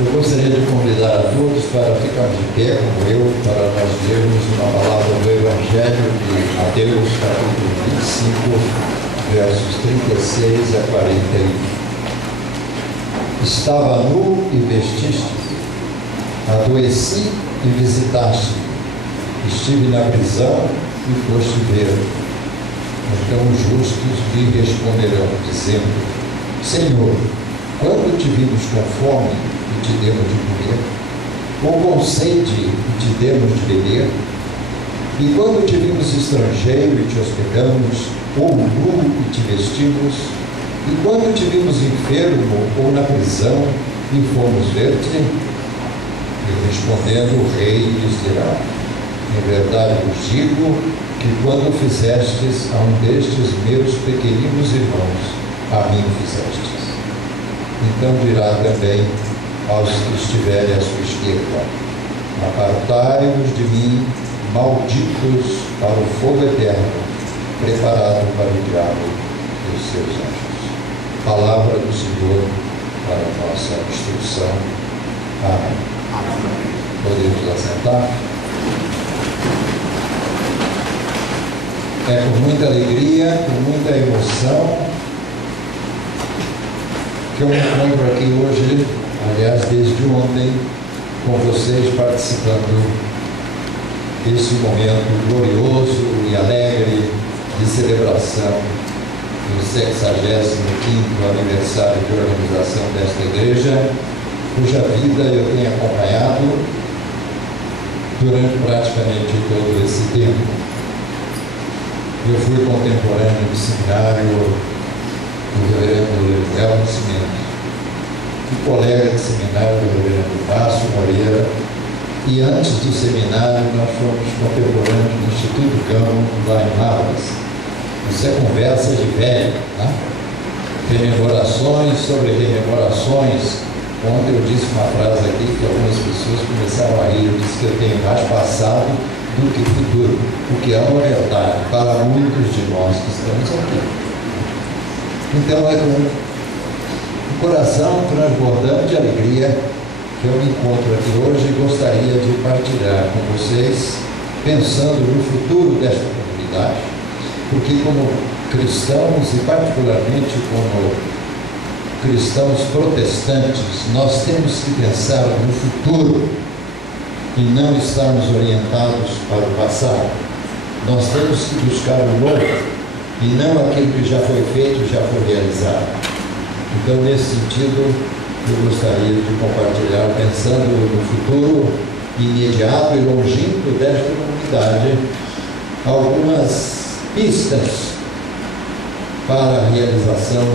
Eu gostaria de convidar a todos para ficarmos de pé, como eu, para nós lermos uma palavra do Evangelho de Mateus, capítulo 25, versos 36 a 41. Estava nu e vestiste, adoeci e visitaste, estive na prisão e foste ver. Então os justos lhe responderão, dizendo: Senhor, quando te vimos com fome e te demos de comer, ou com sede e te demos de beber? E quando te vimos estrangeiro e te hospedamos, ou nu e te vestimos? E quando te vimos enfermo ou na prisão e fomos ver-te? E respondendo, o rei lhes dirá: em verdade vos digo que quando fizestes a um destes meus pequeninos irmãos, a mim fizestes. Então dirá também aos que estiverem à sua esquerda: apartai-vos de mim, malditos, para o fogo eterno, preparado para o diabo e os seus anjos. Palavra do Senhor para a nossa instrução. Amém. Podemos assentar? É com muita alegria, com muita emoção, que eu me encontro aqui hoje, aliás, desde ontem, com vocês participando desse momento glorioso e alegre de celebração do 65º aniversário de organização desta igreja, cuja vida eu tenho acompanhado durante praticamente todo esse tempo. Eu fui contemporâneo do seminário do reverendo Leonel Nascimento, e colega de seminário do reverendo Márcio Moreira, e antes do seminário nós fomos contemporâneos do Instituto Gamo, lá em Lavras. Isso é conversa de velho, né? Rememorações sobre rememorações. Ontem eu disse uma frase aqui que algumas pessoas começaram a rir. Eu disse que eu tenho mais passado do que futuro, o que é uma verdade para muitos de nós que estamos aqui. Então é com o coração transbordante de alegria que eu me encontro aqui hoje e gostaria de partilhar com vocês, pensando no futuro desta comunidade, porque como cristãos, e particularmente como cristãos protestantes, nós temos que pensar no futuro e não estarmos orientados para o passado. Nós temos que buscar o novo e não aquilo que já foi feito e já foi realizado. Então, nesse sentido, eu gostaria de compartilhar, pensando no futuro imediato e longínquo desta comunidade, algumas pistas para a realização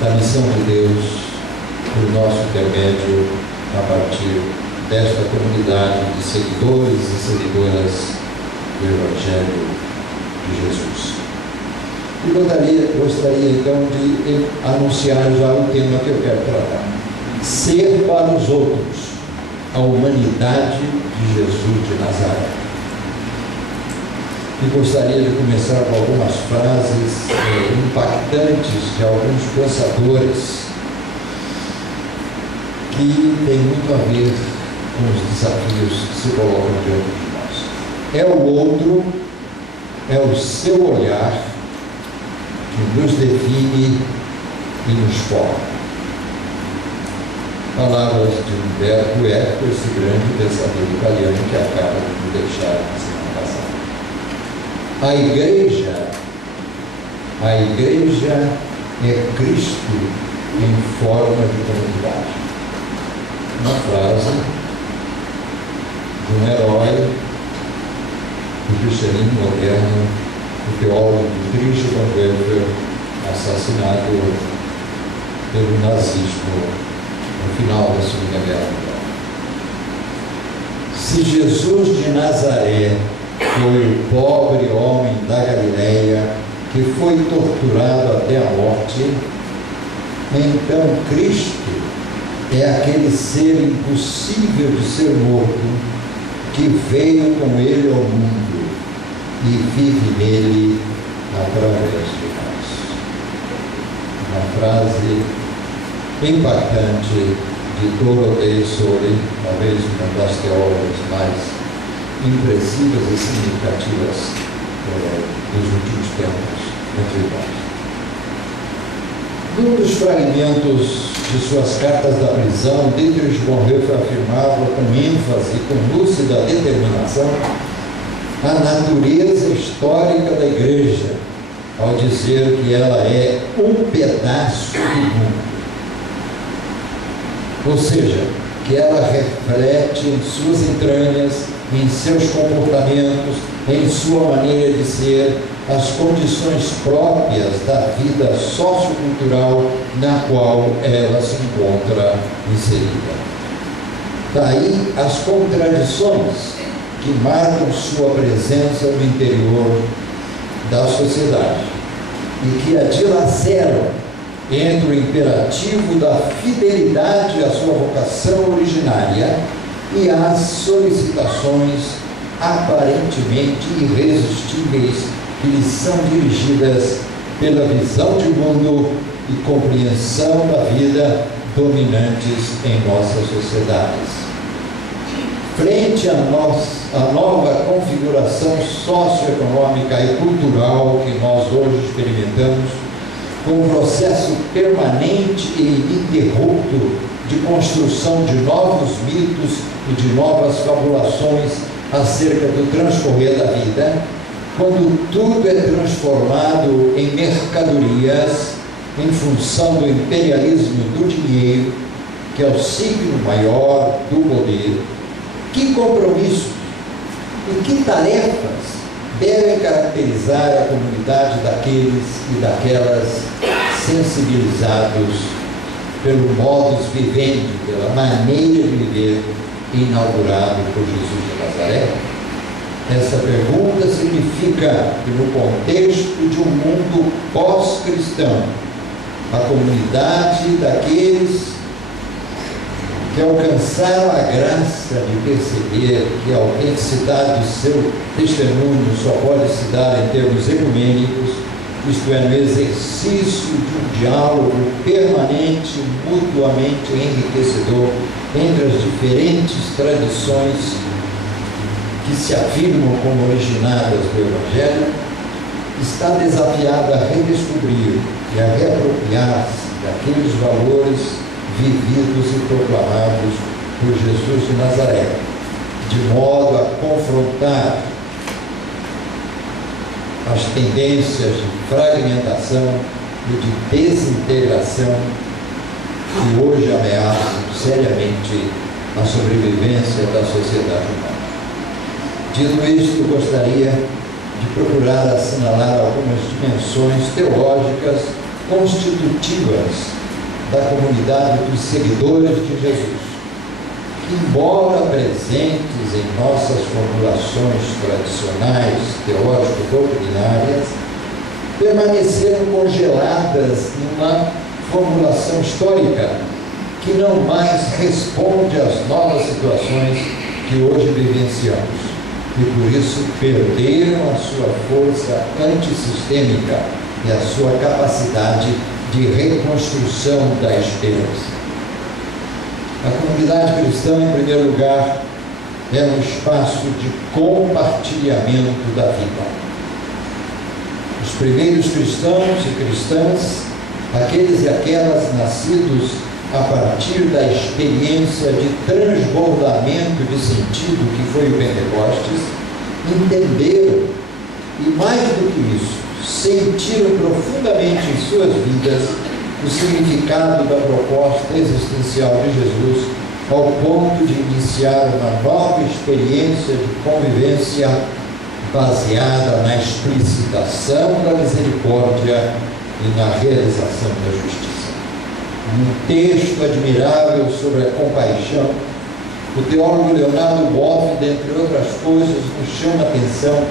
da missão de Deus por nosso intermédio a partir desta comunidade de seguidores e seguidoras do Evangelho de Jesus. E gostaria então de anunciar já o tema que eu quero tratar: ser para os outros a humanidade de Jesus de Nazaré. E gostaria de começar com algumas frases impactantes de alguns pensadores que têm muito a ver com os desafios que se colocam diante de nós. É o outro, é o seu olhar que nos define e nos forma. Palavras de Umberto Eco, esse grande pensador italiano que acaba de nos deixar na semana passada. A igreja é Cristo em forma de comunidade. Uma frase de um herói do cristianismo moderno, o teólogo Dietrich Bonhoeffer, assassinado pelo nazismo no final da Segunda Guerra Mundial. Se Jesus de Nazaré foi o pobre homem da Galileia que foi torturado até a morte, então Cristo é aquele ser impossível de ser morto que veio com ele ao mundo e vive nele através de nós. Uma frase impactante de Dorothea Soren, talvez uma das teólogas mais impressivas e significativas dos últimos tempos entre nós. Num dos fragmentos de suas cartas da prisão, Dietrich Bonhoeffer afirmava com ênfase e com lúcida determinação a natureza histórica da Igreja, ao dizer que ela é um pedaço do mundo. Ou seja, que ela reflete em suas entranhas, em seus comportamentos, em sua maneira de ser, as condições próprias da vida sociocultural na qual ela se encontra inserida. Daí as contradições que marcam sua presença no interior da sociedade e que a dilaceram entre o imperativo da fidelidade à sua vocação originária e as solicitações aparentemente irresistíveis que lhes são dirigidas pela visão de mundo e compreensão da vida dominantes em nossas sociedades. Frente à nova configuração socioeconômica e cultural que nós hoje experimentamos, com um processo permanente e ininterrupto de construção de novos mitos e de novas fabulações acerca do transcorrer da vida, quando tudo é transformado em mercadorias em função do imperialismo do dinheiro, que é o signo maior do poder, que compromissos e que tarefas devem caracterizar a comunidade daqueles e daquelas sensibilizados pelo modus vivendi, pela maneira de viver inaugurado por Jesus de Nazaré? Essa pergunta significa que, no contexto de um mundo pós-cristão, a comunidade daqueles que alcançaram a graça de perceber que a autenticidade do seu testemunho só pode se dar em termos ecumênicos, isto é, no exercício de um diálogo permanente, mutuamente enriquecedor entre as diferentes tradições que se afirmam como originadas do Evangelho, está desafiada a redescobrir e a reapropriar-se daqueles valores vividos e proclamados por Jesus de Nazaré, de modo a confrontar as tendências de fragmentação e de desintegração que hoje ameaçam seriamente a sobrevivência da sociedade humana. Dito isto, gostaria de procurar assinalar algumas dimensões teológicas constitutivas da comunidade dos seguidores de Jesus, que, embora presentes em nossas formulações tradicionais teológico-doutrinárias, permaneceram congeladas em uma formulação histórica que não mais responde às novas situações que hoje vivenciamos e, por isso, perderam a sua força antissistêmica e a sua capacidade de reconstrução da esperança. A comunidade cristã, em primeiro lugar, é um espaço de compartilhamento da vida. Os primeiros cristãos e cristãs, aqueles e aquelas nascidos a partir da experiência de transbordamento de sentido que foi o Pentecostes, entenderam e, mais do que isso, sentiram profundamente em suas vidas o significado da proposta existencial de Jesus, ao ponto de iniciar uma nova experiência de convivência baseada na explicitação da misericórdia e na realização da justiça. Um texto admirável sobre a compaixão, o teólogo Leonardo Boff, dentre outras coisas, nos chama a atenção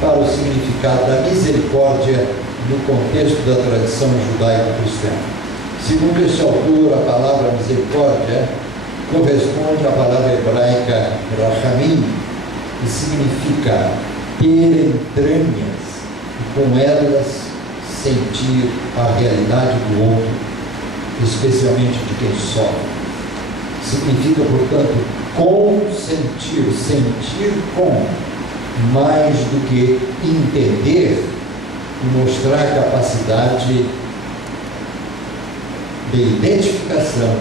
para o significado da misericórdia no contexto da tradição judaico-cristã. Segundo este autor, a palavra misericórdia corresponde à palavra hebraica rachamim, que significa ter entranhas e com elas sentir a realidade do outro, especialmente de quem sofre. Significa, portanto, consentir, sentir com, mais do que entender e mostrar capacidade de identificação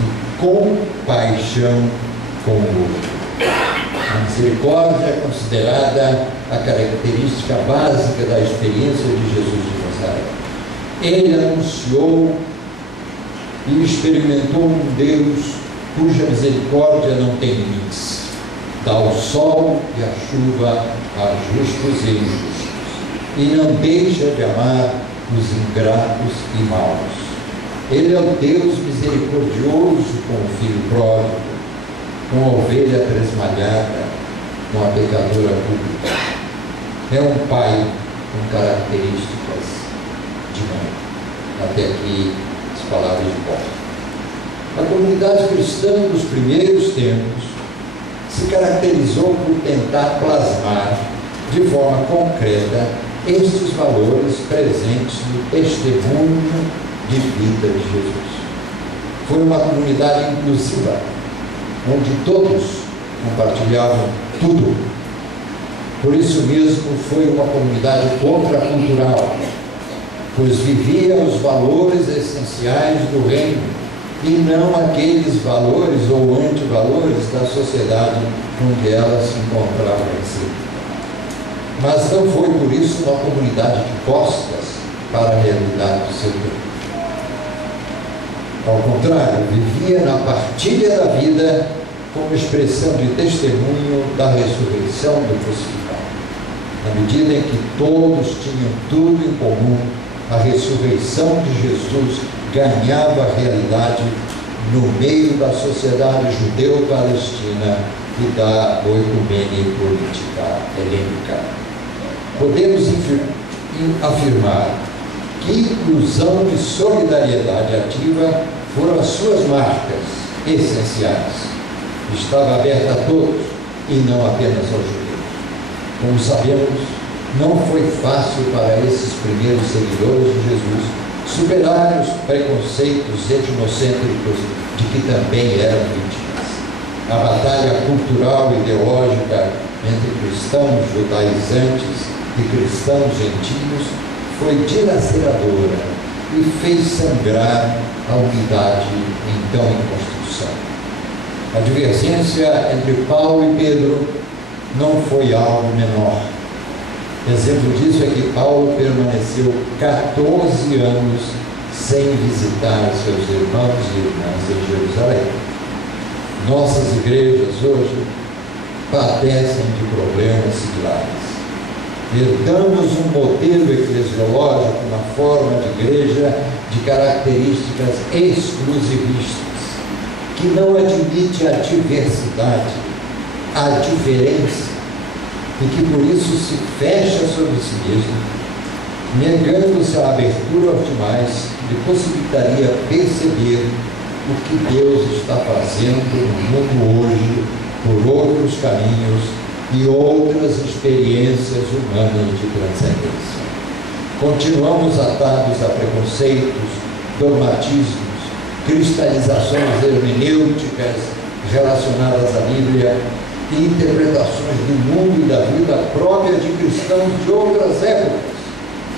e compaixão com o outro. A misericórdia é considerada a característica básica da experiência de Jesus de Nazaré. Ele anunciou e experimentou um Deus cuja misericórdia não tem limites. Dá o sol e a chuva a justos e injustos, e não deixa de amar os ingratos e maus. Ele é o Deus misericordioso com o filho pródigo, com a ovelha tresmalhada, com a pecadora pública. É um pai com características de mãe. Até aqui as palavras de Paulo. A comunidade cristã dos primeiros tempos se caracterizou por tentar plasmar de forma concreta estes valores presentes no testemunho de vida de Jesus. Foi uma comunidade inclusiva, onde todos compartilhavam tudo. Por isso mesmo foi uma comunidade contracultural, pois vivia os valores essenciais do reino e não aqueles valores ou antivalores da sociedade onde ela se encontrava inserida. Mas não foi por isso uma comunidade de costas para a realidade do seu tempo. Ao contrário, vivia na partilha da vida como expressão de testemunho da ressurreição do crucificado. Na medida em que todos tinham tudo em comum, a ressurreição de Jesus ganhava realidade no meio da sociedade judeu-palestina e da oicumene política helênica. Podemos afirmar que inclusão e solidariedade ativa foram as suas marcas essenciais. Estava aberta a todos e não apenas aos judeus. Como sabemos, não foi fácil para esses primeiros seguidores de Jesus superar os preconceitos etnocêntricos de que também eram vítimas. A batalha cultural e ideológica entre cristãos judaizantes e cristãos gentios foi dilaceradora e fez sangrar a unidade então em construção. A divergência entre Paulo e Pedro não foi algo menor. Exemplo disso é que Paulo permaneceu 14 anos sem visitar seus irmãos e irmãs em Jerusalém. Nossas igrejas hoje padecem de problemas similares. Herdamos um modelo eclesiológico, uma forma de igreja de características exclusivistas, que não admite a diversidade, a diferença, e que por isso se fecha sobre si mesmo, negando-se à abertura aos demais, que possibilitaria perceber o que Deus está fazendo no mundo hoje por outros caminhos e outras experiências humanas de transcendência. Continuamos atados a preconceitos, dogmatismos, cristalizações hermenêuticas relacionadas à Bíblia e interpretações do mundo e da vida própria de cristãos de outras épocas,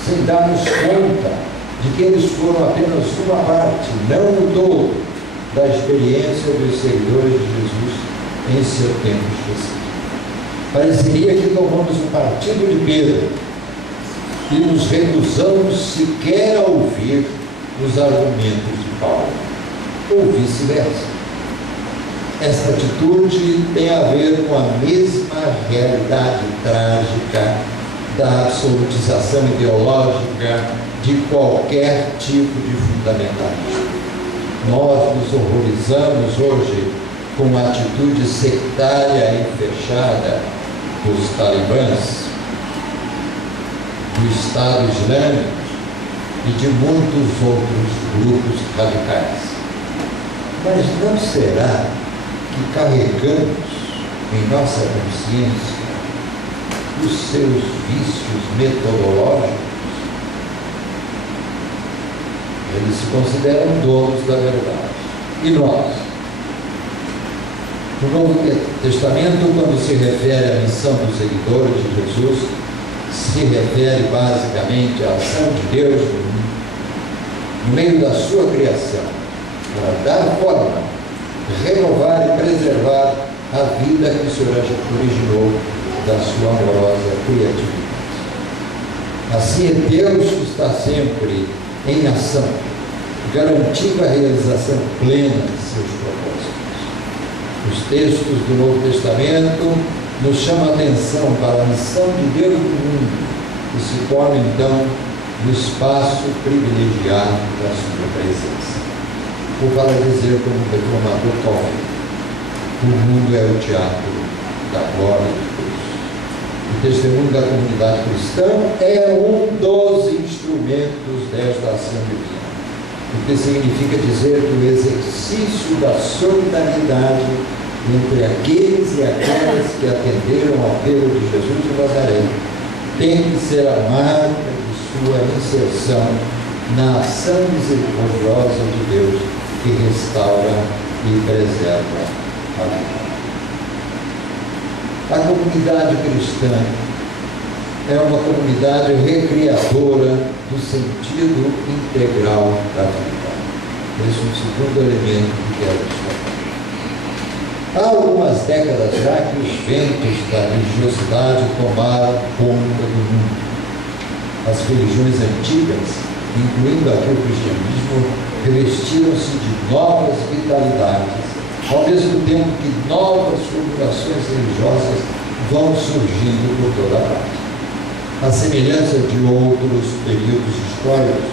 sem darmos conta de que eles foram apenas uma parte, não o todo, da experiência dos seguidores de Jesus em seu tempo específico. Pareceria que tomamos o partido de Pedro e nos recusamos sequer a ouvir os argumentos de Paulo, ou vice-versa. Esta atitude tem a ver com a mesma realidade trágica da absolutização ideológica de qualquer tipo de fundamentalismo. Nós nos horrorizamos hoje com a atitude sectária e fechada dos talibãs, do Estado Islâmico e de muitos outros grupos radicais. Mas não será que carregamos em nossa consciência os seus vícios metodológicos? Eles se consideram donos da verdade. E nós? No Novo Testamento, quando se refere à missão dos seguidores de Jesus, se refere basicamente à ação de Deus no meio da sua criação, para dar forma, renovar e preservar a vida que o Senhor originou da sua amorosa criatividade. Assim é Deus que está sempre em ação, garantindo a realização plena de seus propósitos. Os textos do Novo Testamento nos chamam a atenção para a missão de Deus no mundo e se torna então no espaço privilegiado da sua presença. Ou para dizer como o reformador Calvin, o mundo é o teatro da glória de Deus. O testemunho da comunidade cristã é um dos instrumentos desta ação divina, o que significa dizer que o exercício da solidariedade entre aqueles e aquelas que atenderam ao apelo de Jesus de Nazaré tem que ser a marca de sua inserção na ação misericordiosa de Deus que restaura e preserva a vida. A comunidade cristã é uma comunidade recriadora do sentido integral da vida. Esse é o segundo elemento que quero destacar. Há algumas décadas já que os ventos da religiosidade tomaram conta do mundo. As religiões antigas, incluindo aqui o cristianismo, revestiram-se de novas vitalidades, ao mesmo tempo que novas formulações religiosas vão surgindo por toda parte. A semelhança de outros períodos históricos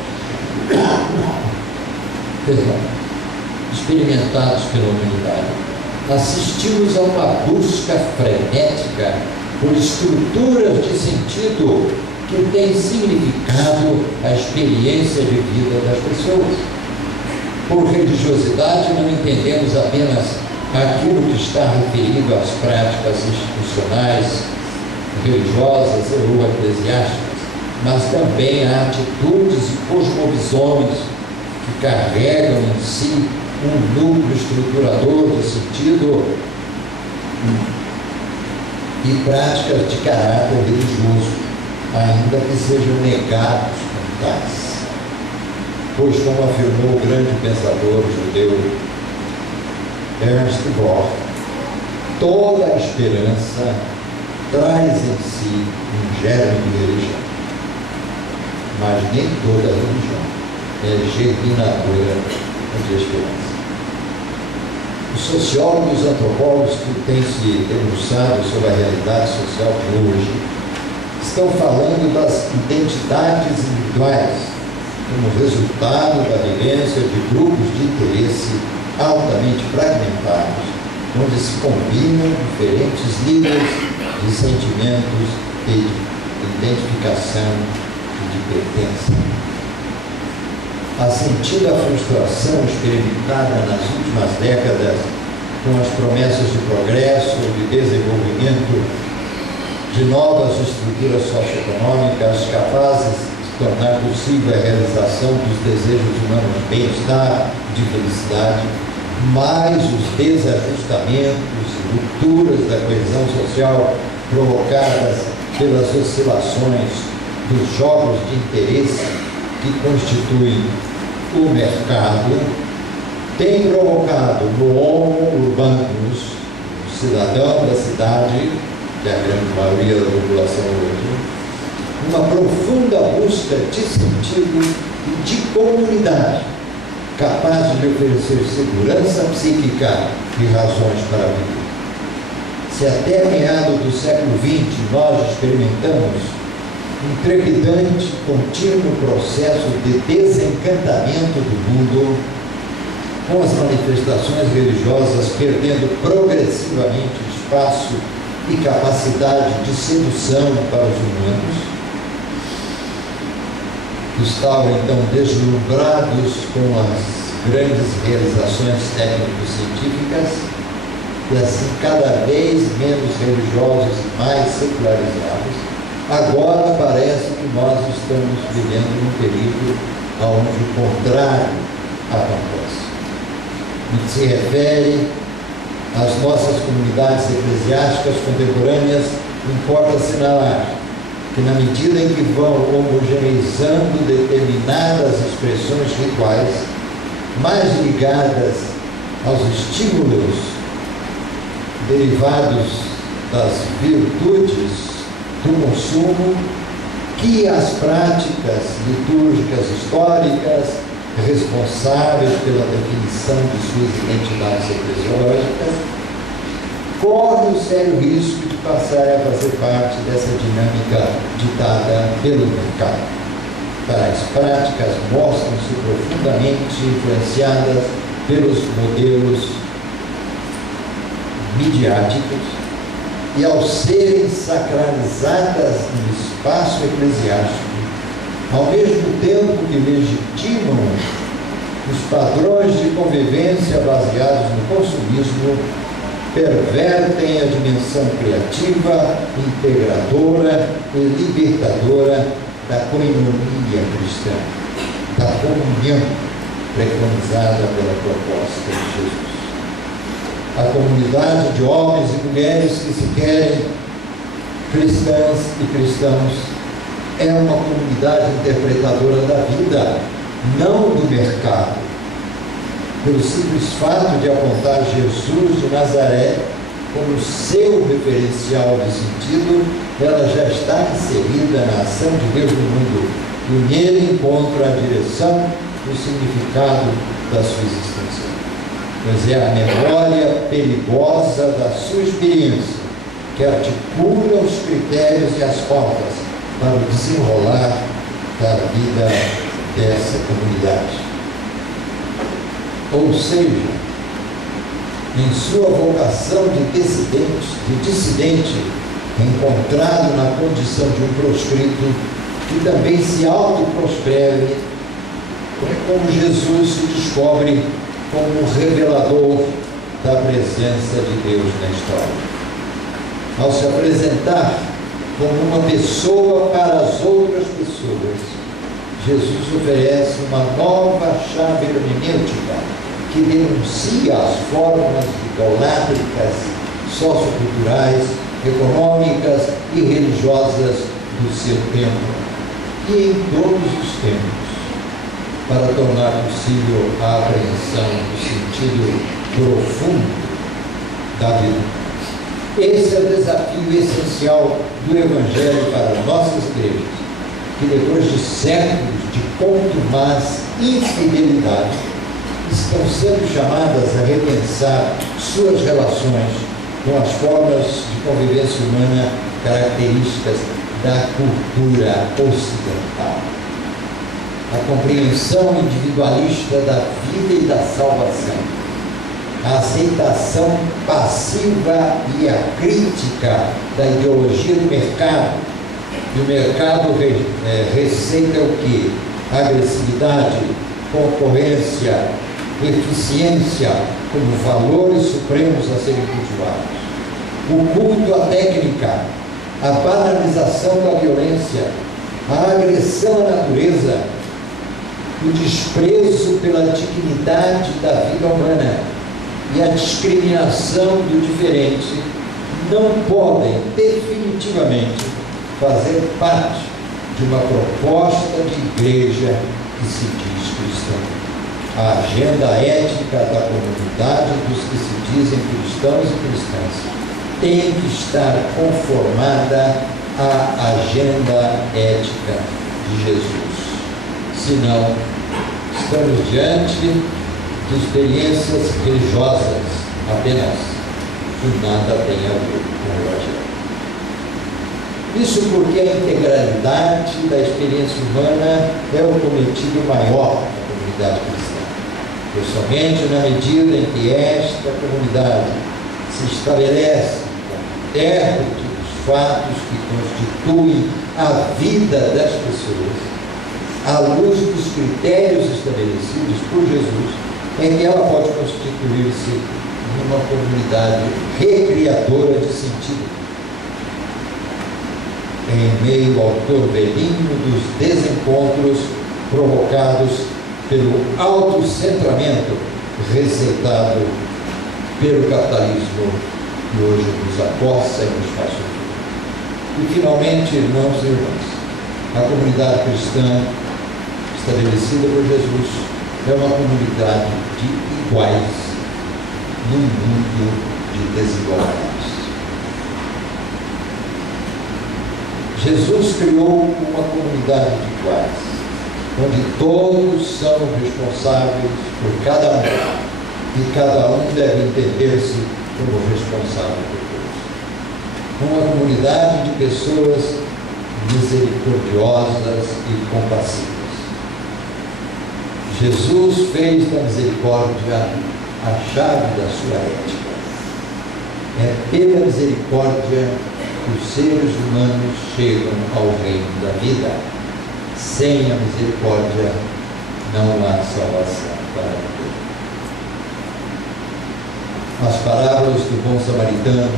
experimentados pela humanidade, assistimos a uma busca frenética por estruturas de sentido que têm significado a experiência de vida das pessoas. Por religiosidade não entendemos apenas aquilo que está referido às práticas institucionais, religiosas ou eclesiásticas, mas também a atitudes e cosmovisões que carregam em si um núcleo estruturador de sentido e práticas de caráter religioso, ainda que sejam negados como tais. Pois, como afirmou o grande pensador judeu Ernst Bloch, toda a esperança traz em si um germe de religião, mas nem toda religião é germinadora de esperança. Os sociólogos e antropólogos que têm se debruçado sobre a realidade social de hoje estão falando das identidades individuais como resultado da vivência de grupos de interesse altamente fragmentados, onde se combinam diferentes níveis de sentimentos e de identificação e de pertença. Sentindo a frustração experimentada nas últimas décadas com as promessas de progresso e de desenvolvimento de novas estruturas socioeconômicas capazes de tornar possível a realização dos desejos humanos de bem-estar e de felicidade, mais os desajustamentos e rupturas da coesão social provocadas pelas oscilações dos jogos de interesse que constituem o mercado, tem provocado no homo urbanus, o cidadão da cidade, que é a grande maioria da população hoje, uma profunda busca de sentido e de comunidade, capaz de oferecer segurança psíquica e razões para viver. Se até meados do século XX nós experimentamos um trepidante, contínuo processo de desencantamento do mundo, com as manifestações religiosas perdendo progressivamente espaço e capacidade de sedução para os humanos, estavam então deslumbrados com as grandes realizações técnico-científicas e assim cada vez menos religiosos e mais secularizados. Agora parece que nós estamos vivendo num período onde o contrário acontece. No que se refere As nossas comunidades eclesiásticas contemporâneas, importa assinalar que, na medida em que vão homogeneizando determinadas expressões rituais, mais ligadas aos estímulos derivados das virtudes do consumo, que as práticas litúrgicas históricas, responsáveis pela definição de suas identidades eclesiológicas, corre o sério risco de passar a fazer parte dessa dinâmica ditada pelo mercado. Tais práticas mostram-se profundamente influenciadas pelos modelos midiáticos e, ao serem sacralizadas no espaço eclesiástico, ao mesmo tempo que legitimam os padrões de convivência baseados no consumismo, pervertem a dimensão criativa, integradora e libertadora da coinonia cristã, da comunhão preconizada pela proposta de Jesus. A comunidade de homens e mulheres que se querem cristãs e cristãos é uma comunidade interpretadora da vida, não do mercado. Pelo simples fato de apontar Jesus de Nazaré como seu referencial de sentido, ela já está inserida na ação de Deus no mundo, e nele encontra a direção e o significado da sua existência. Pois é a memória perigosa da sua experiência que articula os critérios e as pautas para o desenrolar da vida dessa comunidade. Ou seja, em sua vocação de dissidente, encontrado na condição de um proscrito, que também se autoproscreve, é como Jesus se descobre como um revelador da presença de Deus na história. Ao se apresentar como uma pessoa para as outras pessoas, Jesus oferece uma nova chave hermenêutica que denuncia as formas idolátricas, socioculturais, econômicas e religiosas do seu tempo e em todos os tempos, para tornar possível a apreensão do sentido profundo da vida. Esse é o desafio essencial do Evangelho para nossas igrejas, que depois de séculos de contumaz infidelidade, estão sendo chamadas a repensar suas relações com as formas de convivência humana características da cultura ocidental. A compreensão individualista da vida e da salvação, a aceitação passiva e a crítica da ideologia do mercado. E o mercado receita o quê? Agressividade, concorrência, eficiência como valores supremos a serem cultivados. O culto à técnica, a banalização da violência, a agressão à natureza, o desprezo pela dignidade da vida humana e a discriminação do diferente não podem definitivamente fazer parte de uma proposta de igreja que se diz cristã. A agenda ética da comunidade dos que se dizem cristãos e cristãs tem que estar conformada à agenda ética de Jesus. Senão, estamos diante de experiências religiosas apenas, que nada tem a ver com o Evangelho. Isso porque a integralidade da experiência humana é o cometido maior da comunidade cristã. Pois somente na medida em que esta comunidade se estabelece como intérprete dos fatos que constituem a vida das pessoas, à luz dos critérios estabelecidos por Jesus, é que ela pode constituir-se numa comunidade recriadora de sentido, em meio ao torvelinho dos desencontros provocados pelo autocentramento receitado pelo capitalismo que hoje nos acossa e nos faz sofrer. E, finalmente, irmãos e irmãs, a comunidade cristã estabelecida por Jesus é uma comunidade de iguais num mundo de desigualdades. Jesus criou uma comunidade de iguais, onde todos são responsáveis por cada um, e cada um deve entender-se como responsável por todos. Uma comunidade de pessoas misericordiosas e compassivas. Jesus fez da misericórdia a chave da sua ética. É pela misericórdia que os seres humanos chegam ao reino da vida. Sem a misericórdia não há salvação para ninguém. As parábolas do bom samaritano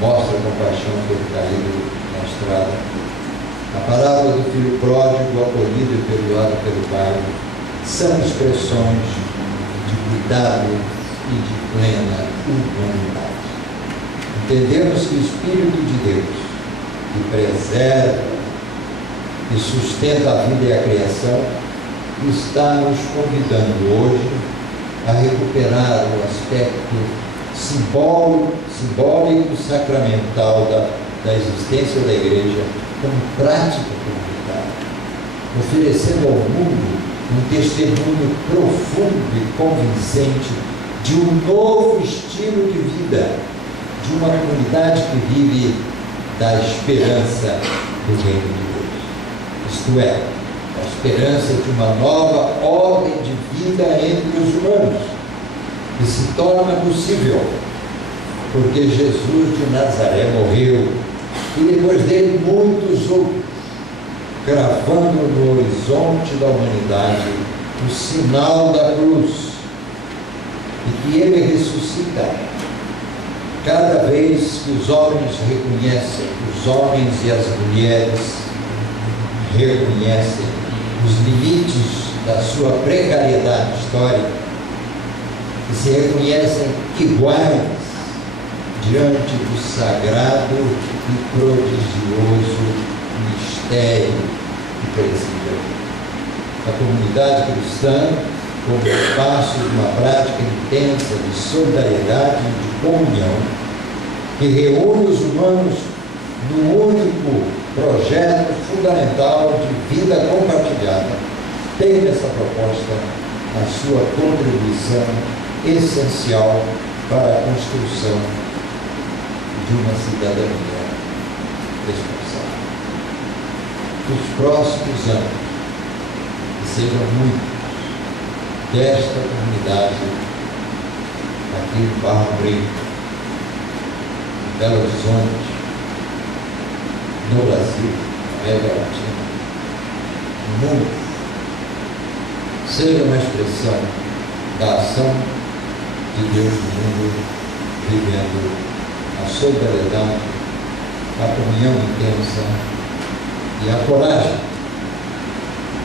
mostram a compaixão pelo caído na estrada. A parábola do filho pródigo, acolhido e perdoado pelo pai, são expressões de cuidado e de plena humanidade. Entendemos que o Espírito de Deus, que preserva e sustenta a vida e a criação, está nos convidando hoje a recuperar o aspecto simbólico, sacramental da existência da igreja como prática comunitária, oferecendo ao mundo um testemunho profundo e convincente de um novo estilo de vida, de uma comunidade que vive da esperança do reino de Deus. Isto é, a esperança de uma nova ordem de vida entre os humanos, que se torna possível porque Jesus de Nazaré morreu e depois dele muitos outros, gravando no horizonte da humanidade o sinal da cruz, e que ele ressuscita cada vez que os homens reconhecem, os homens e as mulheres reconhecem os limites da sua precariedade histórica e se reconhecem iguais diante do sagrado e prodigioso mistério que preside. A comunidade cristã, como espaço de uma prática intensa de solidariedade e de comunhão, que reúne os humanos num único projeto fundamental de vida compartilhada, tem nessa proposta a sua contribuição essencial para a construção de uma cidadania responsável. Nos próximos anos, que sejam muitos, desta comunidade aqui em Barra Branca, em Belo Horizonte, no Brasil, na América Latina, no mundo, seja uma expressão da ação de Deus no mundo, vivendo a solidariedade, a comunhão intensa e a coragem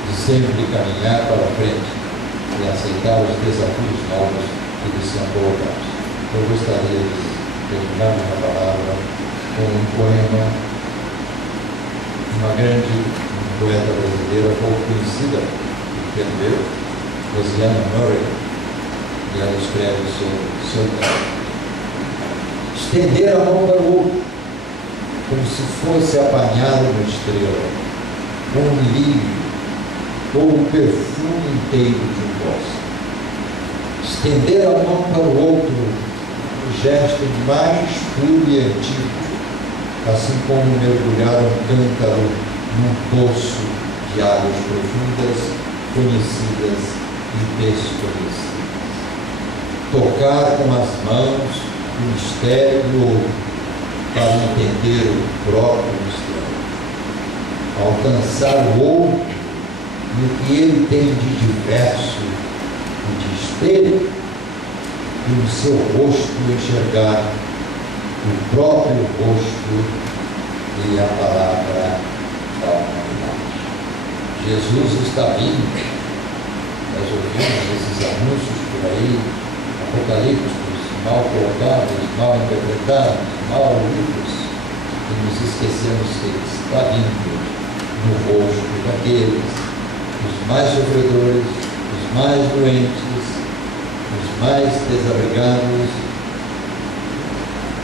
de sempre caminhar para frente e aceitar os desafios novos que lhes são colocados. Eu gostaria de terminar minha palavra com um poema de uma grande poeta brasileira pouco conhecida, entendeu? Rosiana Murray, e ela escreve sobre solidariedade. Estender a mão para o outro, como se fosse apanhar uma estrela, um lírio, ou o perfume inteiro de um bosque. Estender a mão para o outro, o gesto mais puro e antigo, assim como mergulhar um cântaro num poço de águas profundas, conhecidas e desconhecidas. Tocar com as mãos o mistério do outro, para entender o próprio mistério. Alcançar o outro no que ele tem de diverso e de espelho, e no seu rosto enxergar o próprio rosto e a palavra da humanidade. Jesus está vindo. Nós ouvimos esses anúncios por aí, apocalípticos, mal colocados, mal interpretados, mal lidos, e nos esquecemos que ele está vindo no rosto daqueles, os mais sofredores, os mais doentes, os mais desabrigados,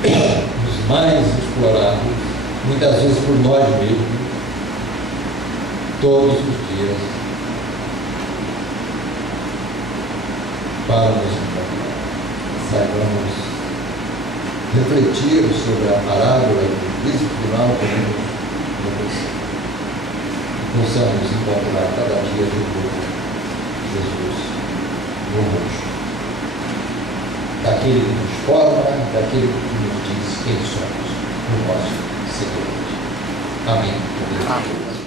os mais explorados, muitas vezes por nós mesmos, todos os dias, para nos encontrar. Saibamos refletir sobre a parábola do príncipe final que vimos e possamos encontrar cada dia de novo Jesus no rosto daquele que nos forma, daquele que nos diz quem somos, no nosso Senhor. Amém. Amém.